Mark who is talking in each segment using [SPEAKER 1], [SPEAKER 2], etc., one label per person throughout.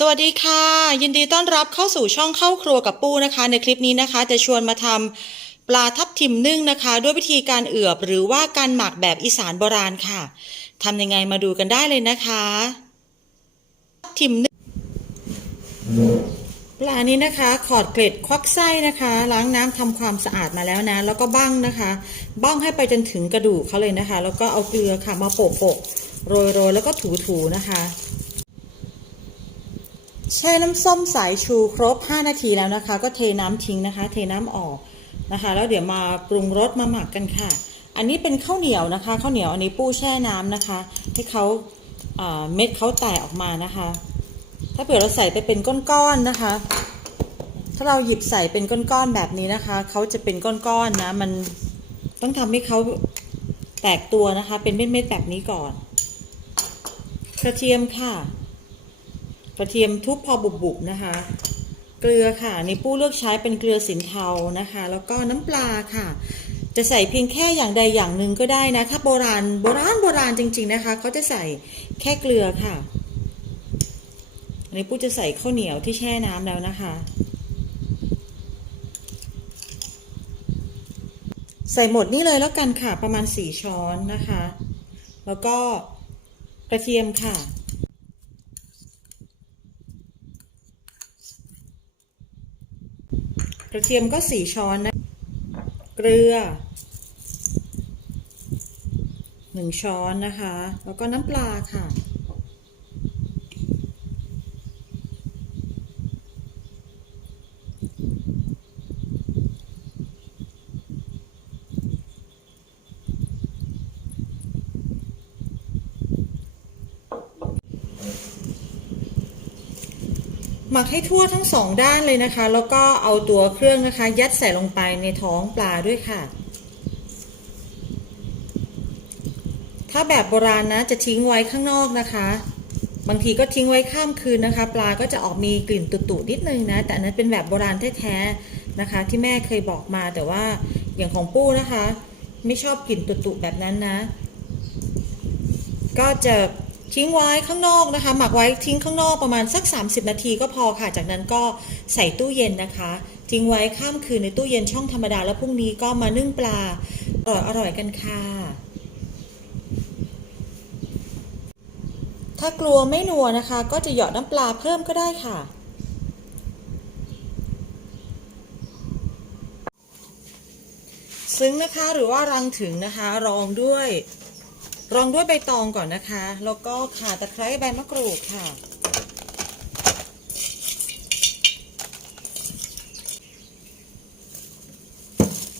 [SPEAKER 1] สวัสดีค่ะ ยินดีต้อนรับเข้าสู่ช่องเข้าครัวกับปูนะคะ ในคลิปนี้นะคะจะชวนมาทำปลาทับทิมนึ่งนะคะ ด้วยวิธีการเอือบหรือว่าการหมักแบบอีสานโบราณค่ะทำยังไงมาดูกันได้เลยนะคะทับทิมนึ่งปลานี้นะคะ ขอดเกล็ดควักไส้นะคะ ล้างน้ำทำความสะอาดมาแล้วนะ แล้วก็บ้างนะคะบ้างให้ไปจนถึงกระดูกเขาเลยนะคะ แล้วก็เอาเกลือค่ะมาโปะโปะๆโรยโรยๆแล้วก็ถูถูๆนะคะ แช่น้ำส้มสายชูครบ 5 นาทีแล้วนะคะ ก็เทน้ำทิ้งนะคะ เทน้ำออกนะคะ แล้วเดี๋ยวมาปรุงรสมาหมักกันค่ะ อันนี้เป็นข้าวเหนียวนะคะข้าวเหนียวอันนี้ปู้แช่น้ำนะคะ ให้เขาเม็ดเขาแตกออกมานะคะ ถ้าเผื่อเราใส่ไปเป็นก้อนๆนะคะ ถ้าเราหยิบใส่เป็นก้อนๆแบบนี้นะคะเขาจะเป็นก้อนๆนะมันต้องทำให้เขาแตกตัวนะคะ เป็นเม็ดๆแบบนี้ก่อน กระเทียมค่ะ กระเทียมทุบพอบุบๆนะคะ เกลือค่ะในปู้เลือกใช้เป็นเกลือสินเทานะคะ แล้วก็น้ำปลาค่ะ จะใส่เพียงแค่อย่างใดอย่างหนึ่งก็ได้นะถ้าโบราณโบราณโบราณจริง ๆนะคะเขาจะใส่แค่เกลือค่ะอันนี้ปู้จะใส่ข้าวเหนียวที่แช่น้ำแล้วนะคะ ใส่หมดนี่เลยแล้วกันค่ะประมาณสี่ช้อนนะคะ แล้วก็กระเทียมค่ะ กระเทียมก็สี่ช้อนนะ เกลือหนึ่งช้อนนะคะ แล้วก็น้ำปลาค่ะ หมักให้ทั่วทั้งสองด้านเลยนะคะ แล้วก็เอาตัวเครื่องนะคะ ยัดใส่ลงไปในท้องปลาด้วยค่ะ ถ้าแบบโบราณนะจะทิ้งไว้ข้างนอกนะคะ บางทีก็ทิ้งไว้ข้ามคืนนะคะ ปลาก็จะออกมีกลิ่นตุ่ๆนิดนึงนะ แต่อันนั้นเป็นแบบโบราณแท้ๆนะคะ ที่แม่เคยบอกมาแต่ว่าอย่างของปู้นะคะ ไม่ชอบกลิ่นตุ่ๆแบบนั้นนะ ก็จะ ทิ้งไว้ข้างนอกนะคะ หมักไว้ทิ้งข้างนอกประมาณสัก 30 นาทีก็พอค่ะ จากนั้นก็ใส่ตู้เย็นนะคะ ทิ้งไว้ข้ามคืนในตู้เย็นช่องธรรมดาแล้วพรุ่งนี้ก็มานึ่งปลาอร่อยอร่อยกันค่ะ ถ้ากลัวไม่นัวนะคะ ก็จะหยอดน้ำปลาเพิ่มก็ได้ค่ะซึ้งนะคะหรือว่ารังถึงนะคะรองด้วย รองด้วยใบตองก่อนนะคะ แล้วก็ข่าตะไคร้ใบมะกรูดค่ะ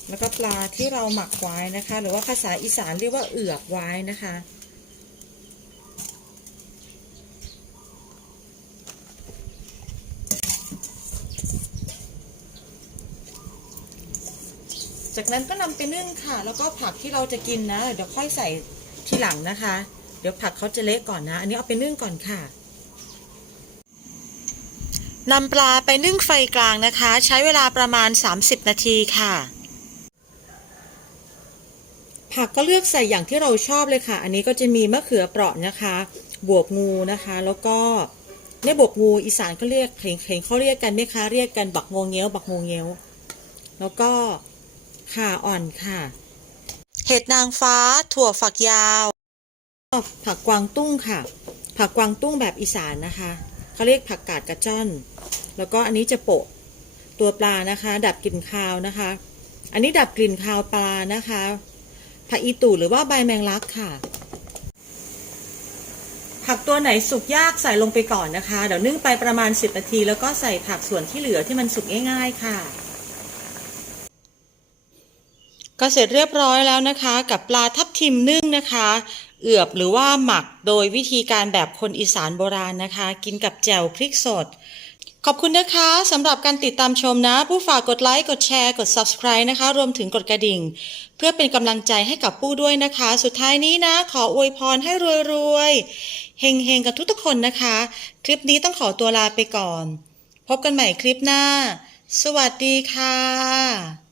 [SPEAKER 1] แล้วก็ปลาที่เราหมักไว้นะคะ หรือว่าภาษาอีสานเรียกว่าเอือบไว้นะคะจากนั้นก็นำไปนึ่งค่ะ แล้วก็ผักที่เราจะกินนะ เดี๋ยวค่อยใส่ ทีหลังนะคะ เดี๋ยวผักเขาจะเละก่อนนะ อันนี้เอาไปนึ่งก่อนค่ะนำปลาไปนึ่งไฟกลางนะคะ ใช้เวลาประมาณ 30 นาทีค่ะ ผักก็เลือกใส่อย่างที่เราชอบเลยค่ะ อันนี้ก็จะมีมะเขือเปราะนะคะ บวบงูนะคะ แล้วก็เนี่ยบวบงูอีสานเขาเรียกเห็นเห็นเขาเรียกกันไหมคะเรียกกันบักงวงเงี้ยวบักงวงเงี้ยว แล้วก็ข่าอ่อนค่ะ เห็ดนางฟ้า ถั่วฝักยาว ผักกวางตุ้งค่ะ ผักกวางตุ้งแบบอีสานนะคะเขาเรียกผักกาดกระจ้อน แล้วก็อันนี้จะโปะตัวปลานะคะ ดับกลิ่นคาวนะคะ อันนี้ดับกลิ่นคาวปลานะคะ ผักอีตู่หรือว่าใบแมงลักค่ะ ผักตัวไหนสุกยากใส่ลงไปก่อนนะคะ เดี๋ยวนึ่งไปประมาณ 10นาทีแล้วก็ใส่ผักส่วนที่เหลือที่มันสุกง่าย ๆ ค่ะ ก็เสร็จเรียบร้อยแล้วนะคะ กับปลาทับทิมนึ่งนะคะ เอือบหรือว่าหมักโดยวิธีการแบบคนอีสานโบราณนะคะ กินกับแจ่วพริกสด ขอบคุณนะคะสำหรับการติดตามชมนะ ผู้ฝากกดไลค์กดแชร์กด subscribe นะคะ รวมถึงกดกระดิ่ง เพื่อเป็นกำลังใจให้กับผู้ด้วยนะคะ สุดท้ายนี้นะ ขออวยพรให้รวยๆเฮงๆกับทุกๆคนนะคะ คลิปนี้ต้องขอตัวลาไปก่อน พบกันใหม่คลิปหน้า สวัสดีค่ะ